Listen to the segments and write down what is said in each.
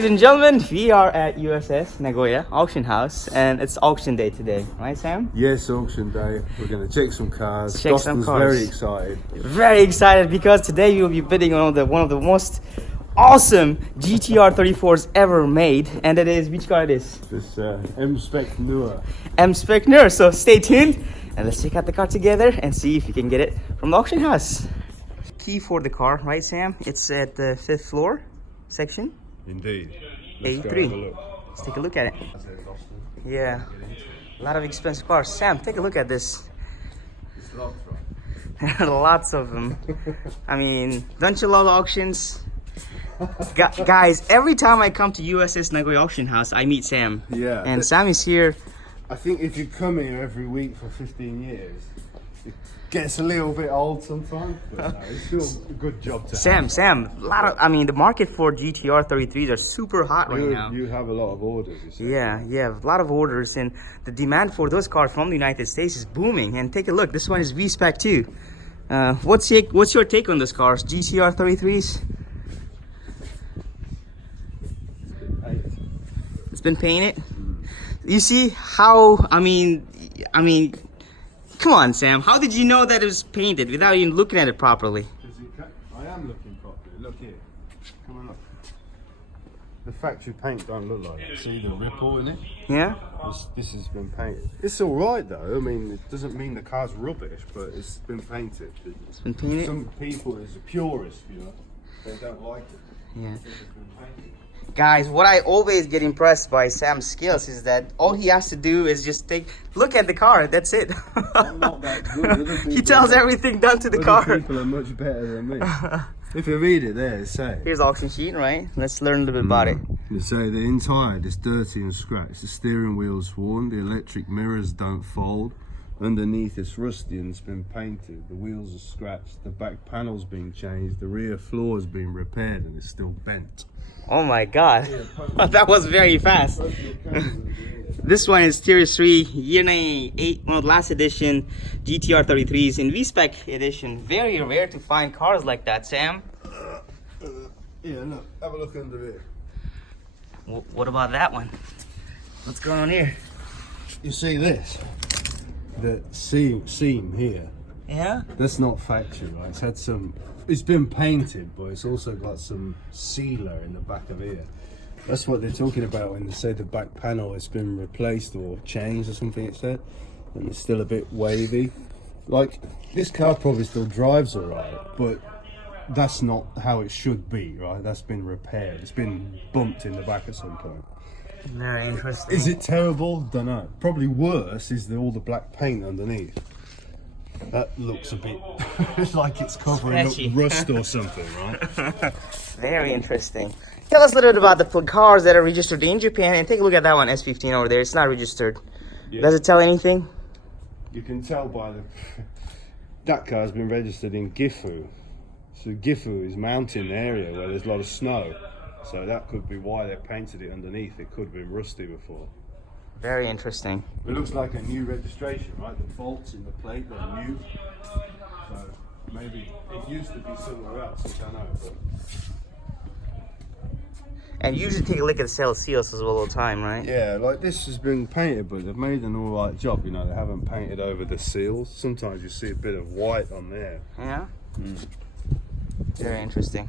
Ladies and gentlemen, we are at USS Nagoya auction house and it's auction day today, right Sam? Yes, auction day. We're going to check some cars. Check some Dustin's cars. very excited. Very excited because today we will be bidding on one of the most awesome GTR 34s ever made, and it is, which car it is? This M-Spec NUR. M-Spec NUR. So stay tuned and let's check out the car together and see if we can get it from the auction house. Key for the car, right Sam? It's at the 5th floor section. Indeed. Let's 83. Let's take a look at it. Yeah, a lot of expensive cars. Sam, take a look at this. It's lots, right? Lots of them. I mean, don't you love auctions? Guys, every time I come to USS Nagoya auction house, I meet Sam. Yeah. And Sam is here. I think if you come here every week for 15 years, it gets a little bit old sometimes, but no, it's still a good job to have. Sam, I mean, the market for GTR 33s are super hot right now. You have a lot of orders, you see. Yeah, a lot of orders, and the demand for those cars from the United States is booming. And take a look, this one is V-Spec too. What's your take on those cars, GTR 33s? It's been painted. You see how, I mean, come on, Sam. How did you know that it was painted without even looking at it properly? I am looking properly. Look here. Come on, look. The factory paint don't look like it. See the ripple in it? Yeah? This has been painted. It's all right though. I mean, it doesn't mean the car's rubbish, but it's been painted. It's been painted? Some people, as a purist, you know, they don't like it. Yeah. Guys, what I always get impressed by Sam's skills is that all he has to do is just look at the car. That's it. I'm not that good. He tells everything done to the car. People are much better than me. If you read it there, it says. Here's the auction sheet, right? Let's learn a little bit about it. They say the inside is dirty and scratched. The steering wheel's worn. The electric mirrors don't fold. Underneath it's rusty and it's been painted. The wheels are scratched. The back panel's been changed. The rear floor's been repaired and it's still bent. Oh my god, that was very fast. This one is Series 3, Year 98, one of the last edition GTR 33s in V-Spec edition. Very rare to find cars like that, Sam. Yeah, look, have a look under here. What about that one? What's going on here? You see this? The seam here. Yeah? That's not factory, right? It's had some. It's been painted, but it's also got some sealer in the back of here. That's what they're talking about when they say the back panel has been replaced or changed or something, it said. And it's still a bit wavy. Like, this car probably still drives alright, but that's not how it should be, right? That's been repaired. It's been bumped in the back at some point. Very interesting. Is it terrible? Don't know. Probably worse is all the black paint underneath. That looks a bit like it's covering up rust or something, right? Very interesting. Tell us a little bit about the cars that are registered in Japan, and take a look at that one, S15 over there. It's not registered. Yeah. Does it tell anything? You can tell by that car's been registered in Gifu. So Gifu is mountain area where there's a lot of snow. So that could be why they painted it underneath. It could have been rusty before. Very interesting. It looks like a new registration, right? The bolts in the plate are new. So maybe it used to be somewhere else, which I know. But... And you usually take a look at the cell seals as well all the time, right? Yeah, like this has been painted, but they've made an alright job, you know. They haven't painted over the seals. Sometimes you see a bit of white on there. Yeah? Very interesting.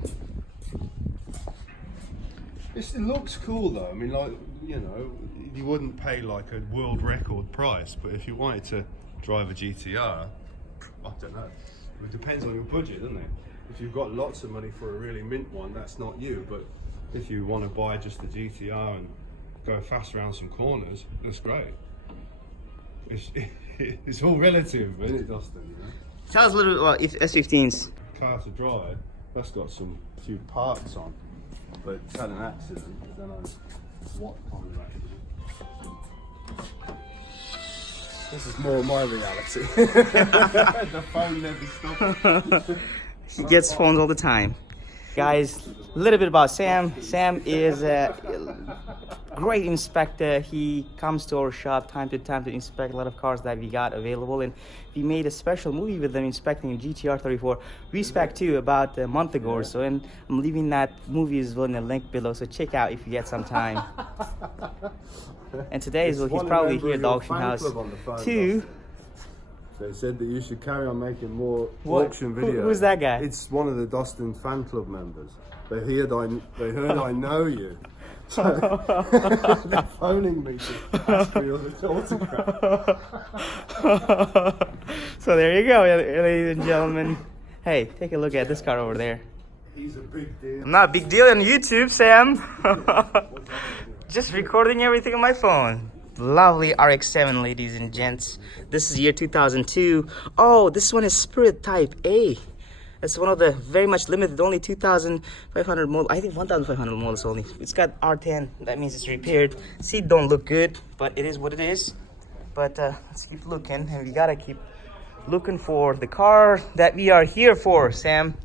It looks cool though. I mean, like, you know, you wouldn't pay like a world record price, but if you wanted to drive a GTR, I don't know. It depends on your budget, doesn't it? If you've got lots of money for a really mint one, that's not you. But if you want to buy just the GTR and go fast around some corners, that's great. It's all relative, isn't it, Dustin? You know? Tell us a little bit about if S15s. Car to drive, that's got some few parts on. But it's had an accident. I don't know what kind of accident. This is more my reality. The phone never stops. He gets phones all the time. Guys, a little bit about Sam. Sam is a great inspector. He comes to our shop time to time to inspect a lot of cars that we got available, and we made a special movie with them inspecting a GT-R 34 V-Spec 2 about a month ago or so, and I'm leaving that movie as well in the link below, so check out if you get some time. And today as well, he's probably here at the auction house too. They said that you should carry on making more auction videos. Who's that guy? It's one of the Dostin fan club members. They heard I know you. So they're phoning me to ask me on the autograph. So there you go, ladies and gentlemen. Hey, take a look at this car over there. He's a big deal. I'm not a big deal on YouTube, Sam. Just recording everything on my phone. Lovely RX-7, ladies and gents. This is year 2002. Oh, this one is Spirit Type A. It's one of the very much limited, only 2,500 model. I think 1,500 models only. It's got R10. That means it's repaired. Seat don't look good, but it is what it is. But let's keep looking, and we gotta keep looking for the car that we are here for, Sam.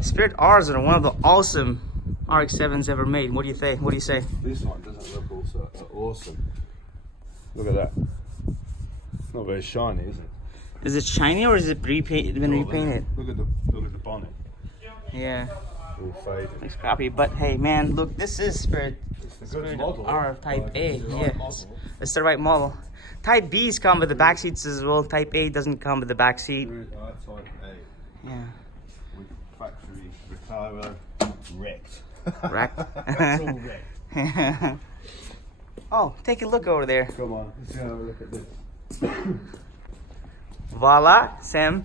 Spirit R's are one of the awesome RX-7s ever made. What do you think? What do you say? This one doesn't look also awesome. Look at that. Not very shiny, is it? Is it shiny or is it repainted? Been repainted? Look at the bonnet. Yeah. All faded. It's crappy, but hey, man, look, this is Spirit. It's the good model. R Type A. It's the right Yes, model. it's the right model. Type B's come with the back seats as well. Type A doesn't come with the back seat. Type A. Yeah. With factory retire wrecked. Wrecked. It's all wrecked. Oh, take a look over there. Come on, let's have a look at this. Voila, Sam.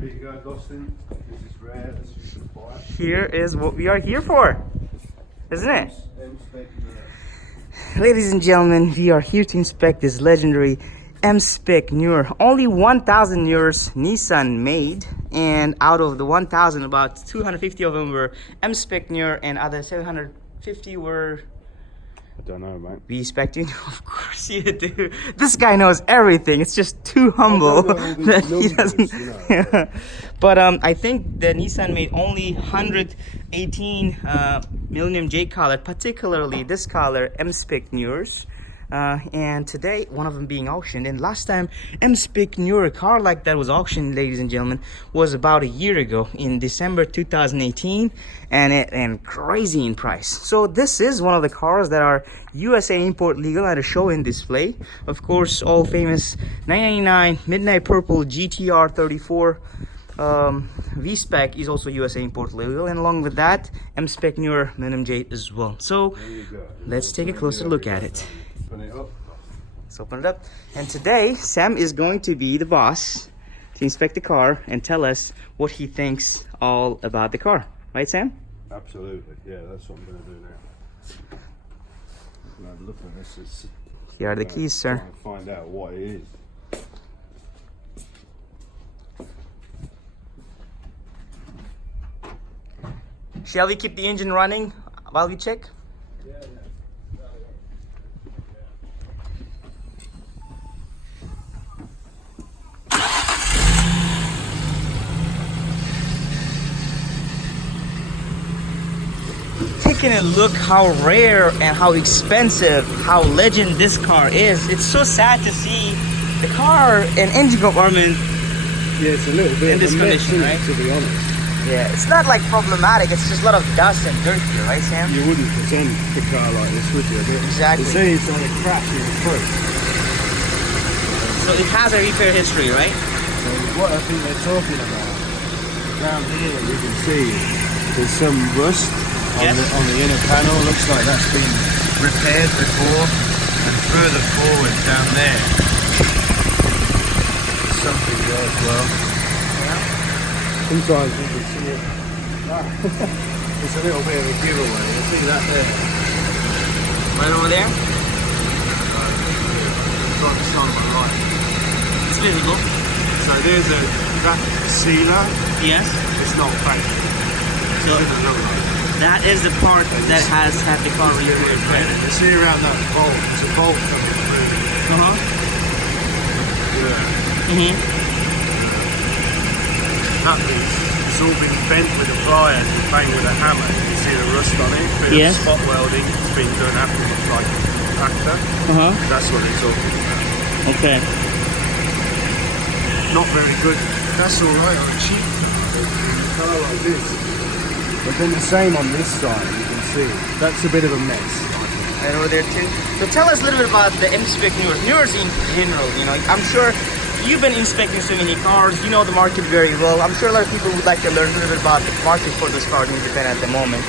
Here you go, Dostin. This is rare. This is good buy. Here is what we are here for, isn't it? M-Spec NUR. Ladies and gentlemen, we are here to inspect this legendary M-Spec NUR. Only 1,000 NURs Nissan made, and out of the 1,000, about 250 of them were M-Spec NUR, and other 750 were I don't know, mate. V-Spec NUR. Of course you do. This guy knows everything. It's just too humble that he doesn't. Yeah. But I think the Nissan made only 118 Millennium J color, particularly this color, M-Spec NURs. And today, one of them being auctioned. And last time M-Spec NUR, a car like that was auctioned, ladies and gentlemen, was about a year ago in December 2018, and crazy in price. So this is one of the cars that are USA import legal at a show and display. Of course, all famous 999 Midnight Purple GT-R 34 V-Spec is also USA import legal, and along with that, M-Spec NUR Millennium J as well. So let's take a closer look at it. Open it up. Let's open it up. And today, Sam is going to be the boss to inspect the car and tell us what he thinks all about the car. Right, Sam? Absolutely. Yeah, that's what I'm going to do now. I'm going to look at this. Here are the keys, sir. Try and find out what it is. Shall we keep the engine running while we check? Taking a look how rare and how expensive, how legend this car is. It's so sad to see the car and engine compartment Yeah, it's a little bit in this condition, right? To be honest. Yeah, it's not like problematic, it's just a lot of dust and dirt here, right, Sam? You wouldn't pretend a car like this, would you? Exactly. It says it's on a crash in the front. So it has a repair history, right? So what I think they're talking about, down here you can see there's some rust Yes. on the inner panel. Looks like that's been repaired before. And further forward down there, there's something there as well. Yeah. Sometimes you can see it. It's a little bit of a giveaway. You see that there? Right over there? It's on the side of my right. It's visible. So there's a traffic sealer. Yes. It's not fake. So It doesn't look like it. that is the part that has had the car repaired, right? You see around that bolt, it's a bolt coming through. Uh-huh. Yeah. Mm-hmm. That piece, it's all been bent with a pliers and banged with a hammer. You can see the rust on it. Bit Yes. of spot welding. It's been done afterwards, like actor. That's what they're talking about. Okay. Not very good. That's all right on a cheap car like this. But then the same on this side. You can see that's a bit of a mess. Right over there too. So tell us a little bit about the M-Spec NUR. NURs in general, you know, I'm sure you've been inspecting so many cars, you know the market very well. I'm sure a lot of people would like to learn a little bit about the market for this car in Japan at the moment.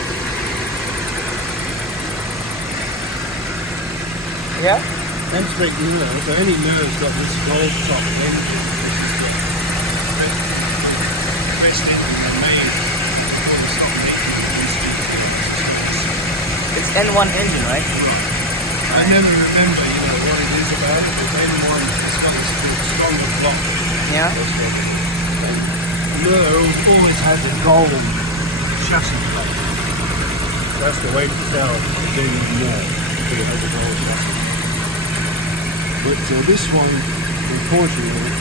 Yeah? M-Spec NUR, so any NUR's got this gold top engine. This is the main. It's N1 engine, right? I never remember, you know, what it is about. It's N1, it's got this stronger block. Yeah. NUR always has a gold chassis block. That's the way to tell the genuine NUR. It has a gold chassis. But this one, unfortunately,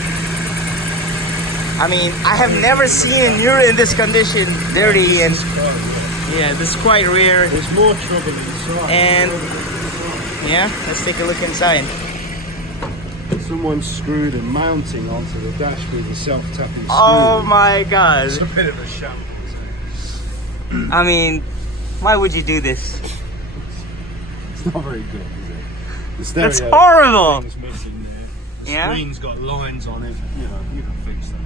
I mean, I have never seen a NUR in this condition, dirty, and yeah, this is quite rare. there's more trouble inside. And yeah, let's take a look inside. Someone screwed a mounting onto the dash with a self-tapping screw. Oh my god. It's a bit of a shambles, isn't it? I mean, why would you do this? It's not very good, is it? The stereo That's horrible. thing's missing there. The Yeah? screen's got lines on it. You know, you can fix that.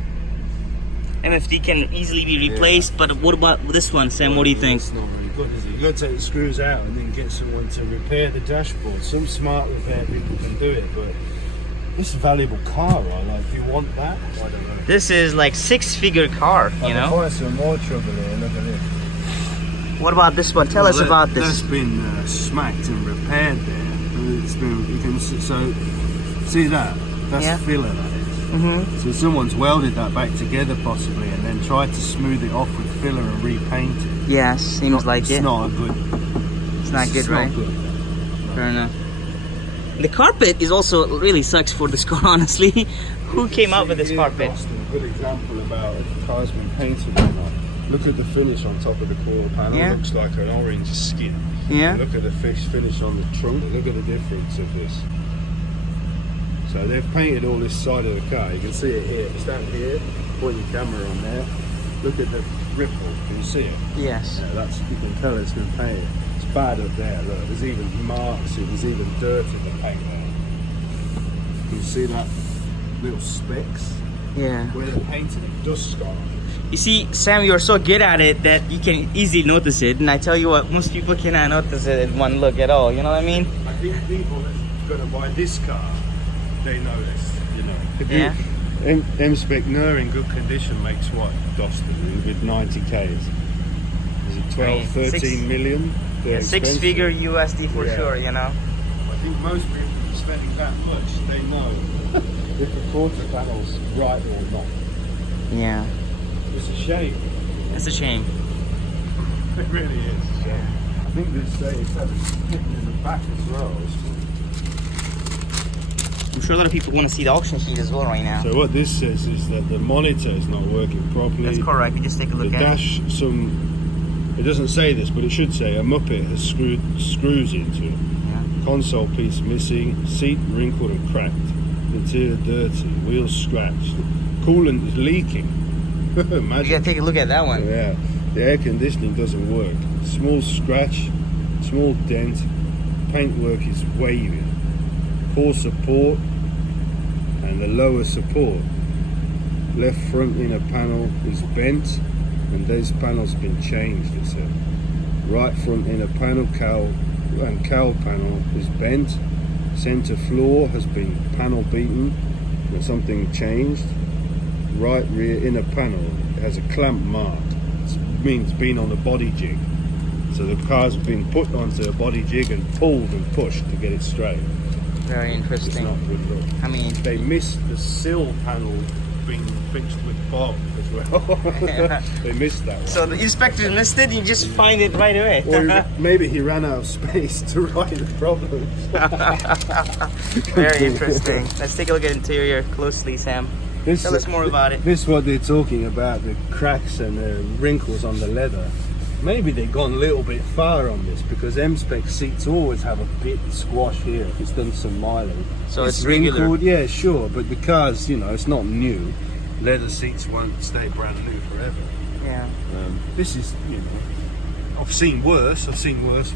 MFD can easily be replaced, but what about this one, Sam? What do you think? It's not very good, is it? You've got to take the screws out and then get someone to repair the dashboard. Some smart repair people can do it, but this is a valuable car, right? Like, do you want that? I don't know. This is like six-figure car, you know? Quite some more trouble here. Look at this. What about this one? Tell us about this. That's been smacked and repaired there. It's been, you can see that? That's Yeah. filler, that is. So someone's welded that back together possibly and then tried to smooth it off with filler and repaint it. Yeah, seems like It's it. not a good. It's not good, It's right? not good. Fair enough. The carpet is also really sucks for this car, honestly. Who came up with this carpet? Austin, a good example about if the car's been painted or not. Look at the finish on top of the quarter panel. Yeah. Looks like an orange skin. Yeah. Look at the finish on the trunk. Look at the difference of this. So they've painted all this side of the car. You can see it here. Stand here. Point your camera on there. Look at the ripple. Can you see it? Yes. Yeah, that's, you can tell it's been painted. It's bad up there. Look, there's even marks. There's even dirt in the paint there. You can see that little specks Yeah. where they painted it. Dust scar. You see, Sam, you're so good at it that you can easily notice it. And I tell you what, most people cannot notice it in one look at all. You know what I mean? I think people that are going to buy this car, they know this, you know. Yeah. M-Spec NUR in good condition makes what, Doston, with 90 Ks? Is it 12, I mean, 13 million? They're Yeah, six-figure expensive. USD for Yeah. sure, you know? I think most people spending that much, they know if the quarter panel's right or not. Yeah. It's a shame. It's a shame. It really is a shame. I think they say it's had a split in the back as well. I'm sure a lot of people want to see the auction sheet as well right now. So what this says is that the monitor is not working properly. That's correct. You just take a The look at it. dash, it doesn't say this, but it should say a Muppet has screws into it. Yeah. Console piece missing, seat wrinkled and cracked, interior dirty, wheels scratched, coolant is leaking. You Imagine. gotta take a look at that one. Yeah, the air conditioning doesn't work. Small scratch, small dent, paintwork is wavy. Poor support, and the lower support. Left front inner panel is bent, and this panel's been changed, it said. Right front inner panel cowl panel is bent. Center floor has been panel beaten, and something changed. Right rear inner panel has a clamp mark. It means being on a body jig. So the car's been put onto a body jig and pulled and pushed to get it straight. Very It's interesting. not good look. I mean, They missed the sill panel being fixed with Bob as well. They missed that one. so the inspector missed it, you just find it right away. Or maybe he ran out of space to write the problems. Very interesting. Let's take a look at interior closely, Sam. Tell us more about it. This is what they're talking about, the cracks and the wrinkles on the leather. Maybe they've gone a little bit far on this, because M-Spec seats always have a bit squash here if it's done some mileage. So it's wrinkled, regular. yeah, sure, but because, you know, it's not new, leather seats won't stay brand new forever. Yeah. This is, you know, I've seen worse ones.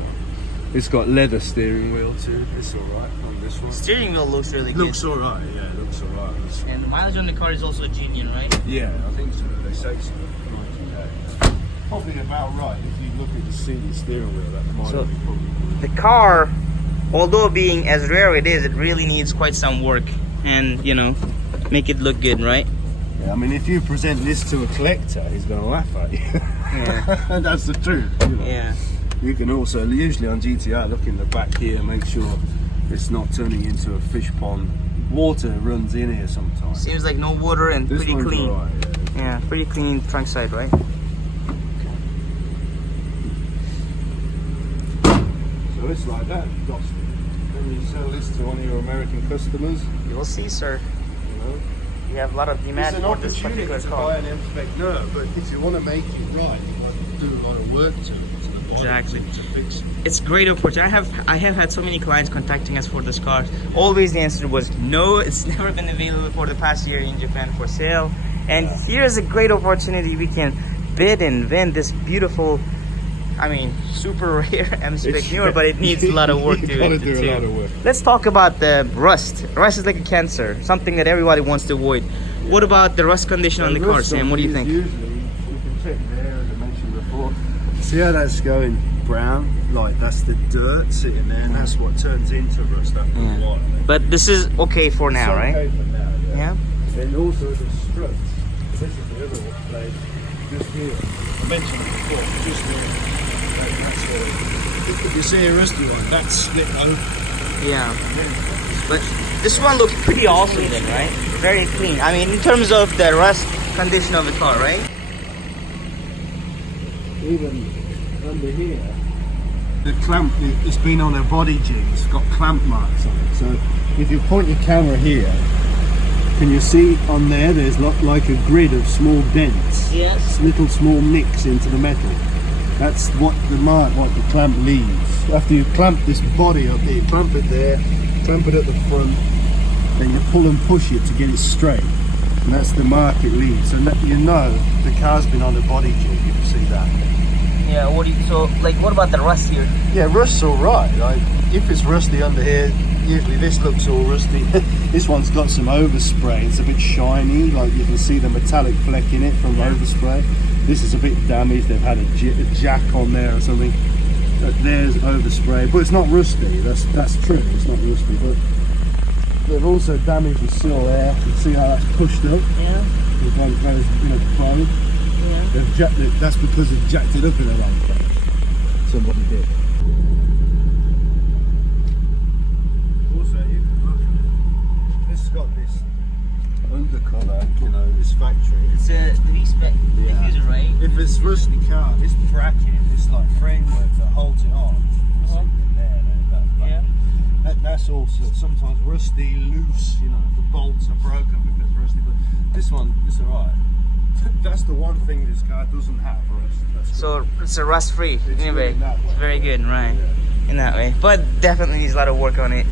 It's got leather steering wheel too. It's alright on this one. Steering wheel looks really good. Looks alright, yeah, it looks alright. And the mileage on the car is also genuine, right? Yeah, I think so. They say so. 90K. Probably about right. If you look at the seat and steering wheel, that might So, be probably. The car, although being as rare it is, it really needs quite some work and, you know, make it look good, right? Yeah, I mean, if you present this to a collector, he's going to laugh at you. Yeah. That's the truth. You know? Yeah. You can also, usually on GTR, look in the back here, make sure it's not turning into a fish pond. Water runs in here sometimes. Seems like no water and This pretty one's clean. alright, yeah. Yeah, pretty clean trunk side, right? So it's like that, Dusty. When you sell this to one of your American customers, You will see, sir. you know, We have a lot of demand it's an for this opportunity particular to car. buy an M-Spec NUR, but if you want to make it right, you want to do a lot of work to it. Exactly. To fix it. It's great opportunity. I have had so many clients contacting us for this car. Always the answer was no. It's never been available for the past year in Japan for sale. And here's a great opportunity. We can bid and win this beautiful, I mean, super rare M-Spec NUR, but it needs a lot of work You to gotta it do too. a lot of work. Let's talk about the rust. Rust is like a cancer, something that everybody wants to avoid. What about the rust condition on the car, Sam? What do you think? Usually, you can check there, as I mentioned before. See how that's going brown? Like that's the dirt sitting there, and that's what turns into rust after a while. But this is okay for now, It's right? okay for now, Yeah. And also the struts. This is the other place, just here. I mentioned it before, just here. If you see a rusty one, that's split open. Yeah. But this one looks pretty awesome then, right? Very clean. I mean, in terms of the rust condition of the car, right? Even under here, the clamp, it's been on a body jig, it's got clamp marks on it. So if you point your camera here, can you see on there, there's like a grid of small dents. Yes. Little small nicks into the metal. That's what the mark, what the clamp leaves. After you clamp this body up here, clamp it there, clamp it at the front, then you pull and push it to get it straight. And that's the mark it leaves. And that, you know the car's been on a body jig if you see that. Yeah, what about the rust here? Yeah, rust's alright. Like, if it's rusty under here, usually this looks all rusty. This one's got some overspray. It's a bit shiny, like you can see the metallic fleck in it from overspray. This is a bit damaged. They've had a jack on there or something. There's overspray, but it's not rusty. That's true. It's not rusty, but they've also damaged the sill there. You can see how that's pushed up. Yeah. With one has been applied. Yeah. They've jacked it. That's because they've jacked it up in a wrong place. Somebody did. Also, you can look. This has got this undercolor, you know, this factory. It's a V-Spec diffuser, right? If it's rusty car, this bracket, this like framework that holds it on, sitting in there, that's also sometimes rusty, loose. You know, the bolts are broken because rusty. But this one, it's alright. That's the one thing this car doesn't have, rust. That's So it's a rust-free anyway. that way. It's very good, right? Yeah. In that way, but definitely needs a lot of work on it.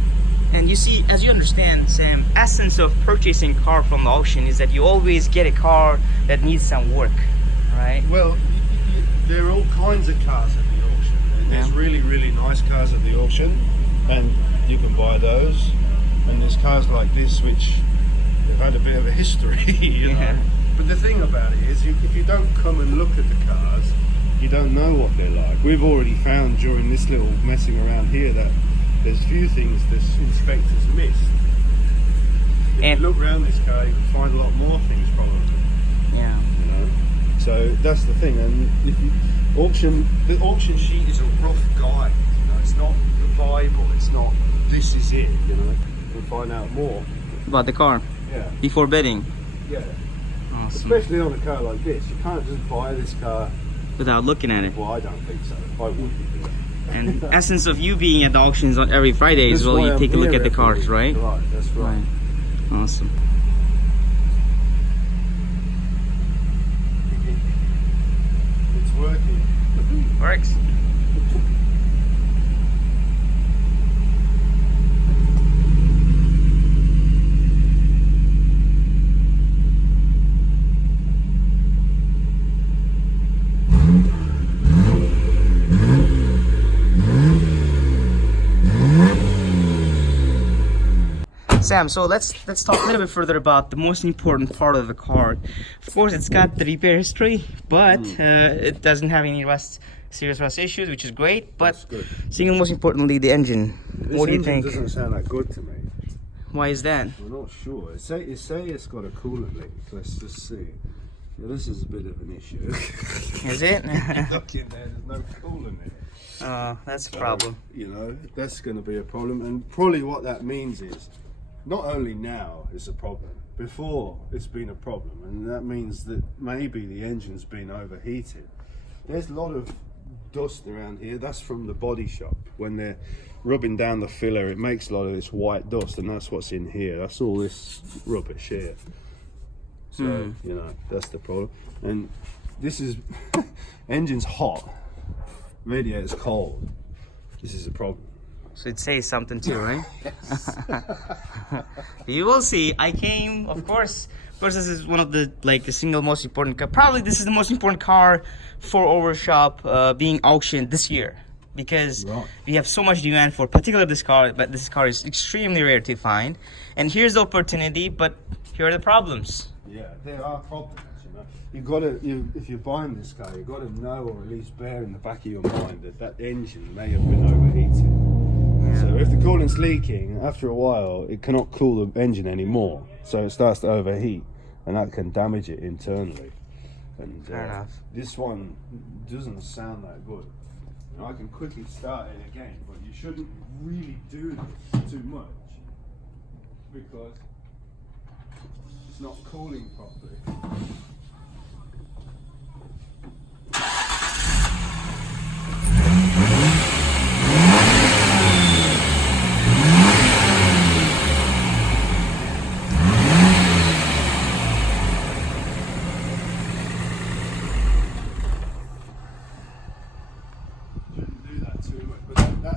And you see, as you understand, Sam, essence of purchasing car from the auction is that you always get a car that needs some work, right? Well, there are all kinds of cars at the auction. And there's really, really nice cars at the auction, and you can buy those. And there's cars like this which have had a bit of a history, you know. But the thing about it is, if you don't come and look at the cars, you don't know what they're like. We've already found during this little messing around here that there's few things the inspectors missed. If you look around this car, you can find a lot more things probably. Yeah. You know, so that's the thing. And if you the auction sheet is a rough guide. You know, it's not the Bible. It's not this is it. You know, you'll find out more About the car Yeah, before bidding. yeah. Awesome. Especially on a car like this, you can't just buy this car. Without looking at it. Well, I don't think so. I wouldn't do it. And essence of you being at the auctions on every Friday as That's well, why you I'm take a look here at the every cars, week. right? Right, that's right. Awesome. works. Sam, so let's talk a little bit further about the most important part of the car. Of course, it's got the repair history, but it doesn't have any serious rust issues, which is great. But single most importantly, the engine. What do you think? This engine doesn't sound that good to me. Why is that? I'm not sure. You say it's got a coolant leak. Let's just see. Yeah, this is a bit of an issue. Is it? Look in there. There's no coolant in it. Oh, that's a problem. You know, that's going to be a problem. And probably what that means is, not only now it's a problem, before it's been a problem, and that means that maybe the engine's been overheated. There's a lot of dust around here. That's from the body shop. When they're rubbing down the filler, it makes a lot of this white dust, and that's what's in here. That's all this rubbish here. So, you know, that's the problem. And this is, engine's hot, radiator's cold. This is a problem. So it says something too, right? You will see. I came, of course, this is one of the single most important car. Probably this is the most important car for our shop being auctioned this year, because we have so much demand for particularly this car, but this car is extremely rare to find. And here's the opportunity, but here are the problems. Yeah, there are problems, you know. You gotta, if you're buying this car, you gotta know, or at least bear in the back of your mind, that engine may have been overheated. So if the coolant's leaking, after a while it cannot cool the engine anymore, so it starts to overheat, and that can damage it internally. And Fair enough. This one doesn't sound that good. You know, I can quickly start it again, but you shouldn't really do this too much, because it's not cooling properly.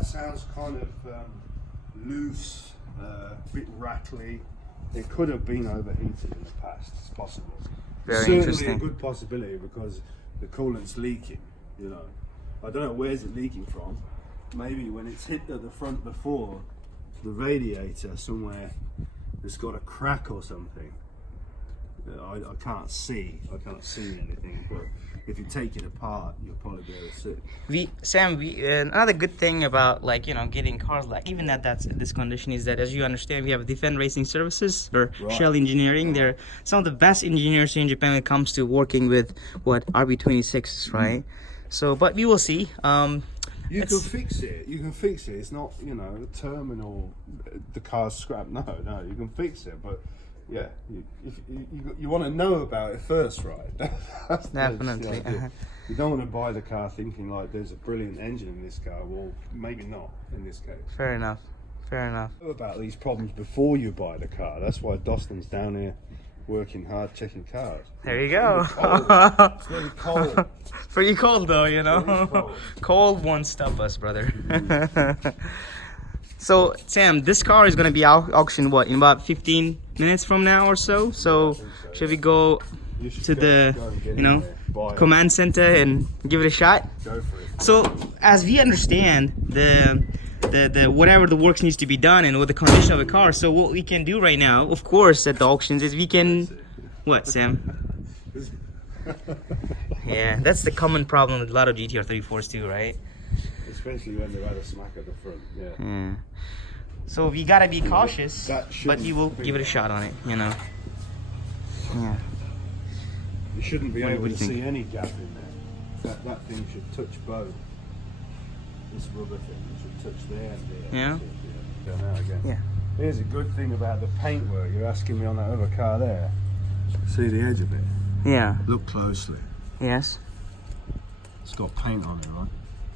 Sounds kind of loose, a bit rattly. It could have been overheated in the past. It's possible. Very Certainly interesting. a good possibility, because the coolant's leaking. You know, I don't know where's it leaking from. Maybe when it's hit at the front before, the radiator somewhere has got a crack or something. I can't see. I can't see anything, but if you take it apart, you'll probably be able to see. Sam, another good thing about getting cars even that's in this condition is that, as you understand, we have Defend Racing Services or Shell Engineering. They're some of the best engineers in Japan when it comes to working with RB26s, right? So, but we will see. You can fix it. You can fix it. It's not, a terminal. The car's scrapped. No, you can fix it, but. Yeah, you want to know about it first, right? Definitely. You don't want to buy the car thinking like there's a brilliant engine in this car. Well, maybe not in this case. Fair enough. Know about these problems before you buy the car. That's why Dustin's down here working hard checking cars. There you go. It's very cold. Pretty cold though, Cold won't stop us, brother. So, Sam, this car is going to be auctioned, in about 15 minutes from now or so? So, should we go to the, command center and give it a shot? Go for it. So, as we understand, the whatever the work needs to be done and with the condition of the car, so what we can do right now, of course, at the auctions is we can... What, Sam? Yeah, that's the common problem with a lot of GT-R 34s too, right? Especially when they've had a smack at the front, yeah. So we gotta be cautious, but we will give it a shot on it, Yeah. You shouldn't be able to think? see any gap in there. That thing should touch both. This rubber thing should touch there and there. Yeah? Go now again. Yeah. Here's a good thing about the paintwork. You're asking me on that other car there. See the edge of it? Yeah. Look closely. Yes. It's got paint on it, right?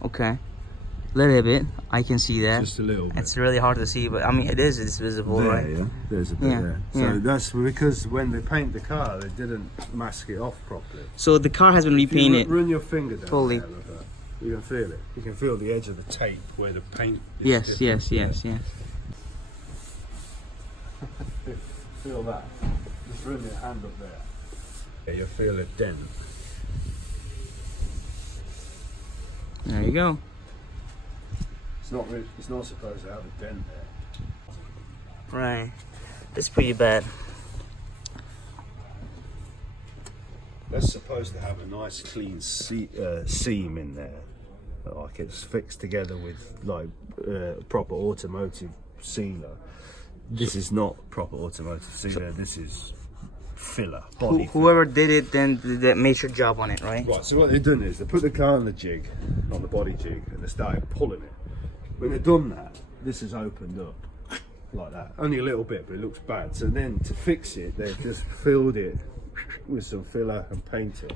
Okay. A little bit. I can see that. Just a little bit. It's really hard to see, but I mean, it's visible, there, right? Yeah. There's a bit there. So Yeah. that's because when they paint the car, they didn't mask it off properly. So the car has been repainted. Run your finger down fully. there, look at that. You can feel it. You can feel the edge of the tape where the paint is Yes, different. yes. Feel that. Just run your hand up there. Yeah, you'll feel a dent. There you go. It's not supposed to have a dent there. Right. It's pretty bad. That's supposed to have a nice clean seam in there. Like it's fixed together with like proper automotive sealer. This is not proper automotive sealer. This is filler. Body Whoever did it then they made your job on it, right? Right, so what they've done is they put the car on the jig, on the body jig, and they started pulling it. When they've done that, this has opened up like that. Only a little bit, but it looks bad. So then to fix it, they've just filled it with some filler and paint it.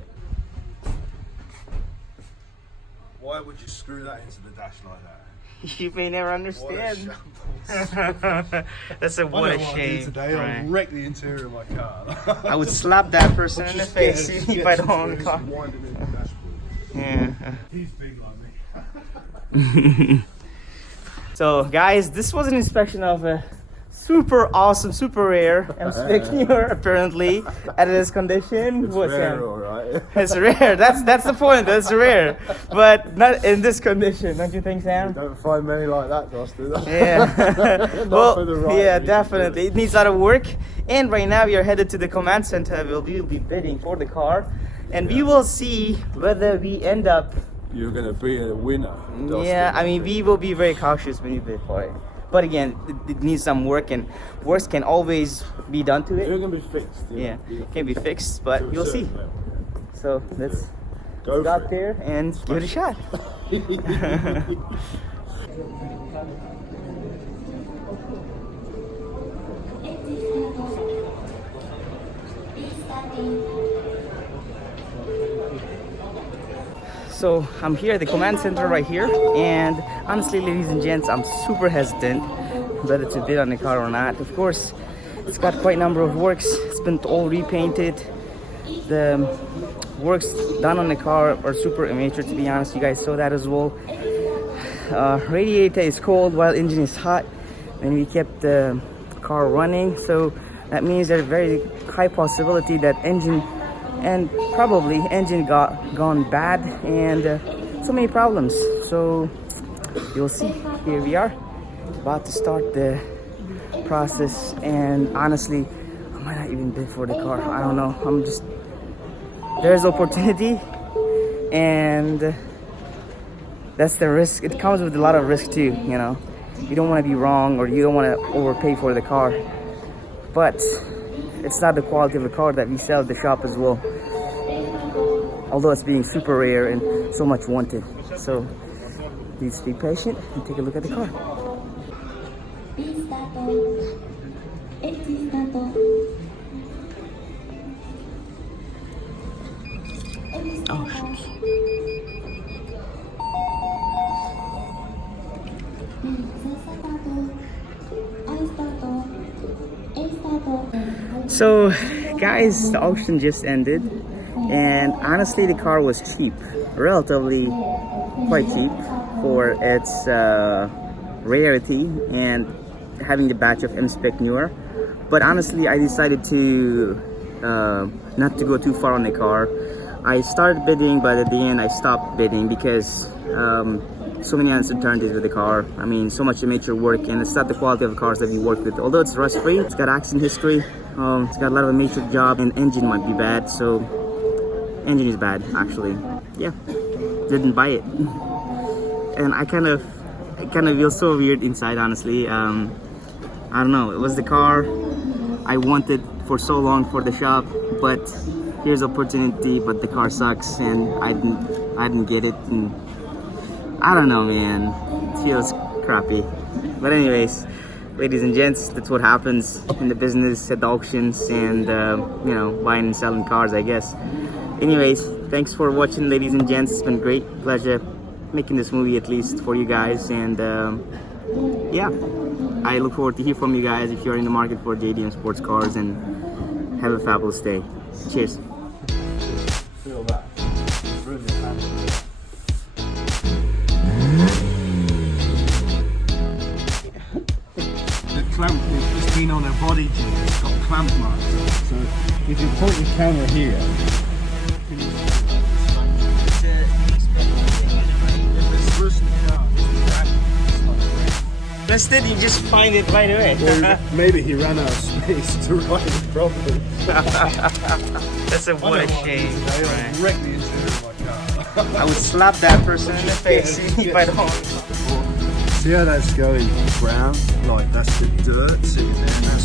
Why would you screw that into the dash like that? You may never understand. What That's a what a shame. Today, Right. I'll wreck the interior of my car. I would slap that person in the face if I don't own a Just car. winding in the dashboard. Yeah. He's big like me. So guys, this was an inspection of a super awesome, super rare M-Spec NUR apparently at this condition. It's What's rare, that? alright. It's rare. That's the point. It's rare, but not in this condition, don't you think, Sam? Don't find many like that, Dustin. Yeah. For the Well, right yeah, reason. definitely. It needs a lot of work. And right now we are headed to the command center. We'll be bidding for the car, and we will see whether we end up. You're gonna be a winner, Dustin. Yeah, I mean, we will be very cautious when we bid for it. But again, it needs some work, and work can always be done to You're it. gonna be fixed. Yeah, it can be fixed, but you'll see. So let's Go go out for it. there and give it a shot. So I'm here at the command center right here, and honestly, ladies and gents, I'm super hesitant whether to bid on the car or not. Of course, it's got quite a number of works. It's been all repainted. The works done on the car are super immature, to be honest. You guys saw that as well. Radiator is cold while engine is hot, and we kept the car running, so that means there's a very high possibility that engine gone bad, and so many problems. So you'll see. Here we are, about to start the process, and honestly, I might not even bid for the car. I don't know. There's opportunity, and that's the risk. It comes with a lot of risk too, you know. You don't want to be wrong, or you don't want to overpay for the car, but it's not the quality of the car that we sell at the shop as well, although it's being super rare and so much wanted. So please be patient and take a look at the car. Oh, shit. So guys, the auction just ended, and honestly the car was cheap, relatively quite cheap for its rarity and having the batch of M-Spec NUR. But honestly, I decided to not to go too far on the car. I started bidding, but at the end I stopped bidding because so many uncertainties with the car. I mean, so much immature work, and it's not the quality of the cars that we work with. Although it's rust free, it's got accident history, it's got a lot of immature job, and engine might be bad. So engine is bad, actually. Yeah, didn't buy it, and I kind of feel so weird inside, honestly. I don't know. It was the car I wanted for so long for the shop, but here's opportunity, but the car sucks, and I didn't get it, and I don't know, man. It feels crappy. But anyways, ladies and gents, that's what happens in the business at the auctions, and you know, buying and selling cars, I guess. Anyways, thanks for watching, ladies and gents. It's been great pleasure making this movie, at least for you guys, and yeah, I look forward to hear from you guys if you're in the market for JDM sports cars, and have a fabulous day. Cheers. Feel that. Run your hand up there. been on a body jig, it's got clamp marks. So if you point your camera here, if it's rusty car, Instead, you just find it right away. or maybe he ran out of space to ride it properly. That's a what a shame. Right. Wreck the interior of my car. I would slap that person in the face if I don't. See how that's going brown? Like that's the dirt sitting there, and that's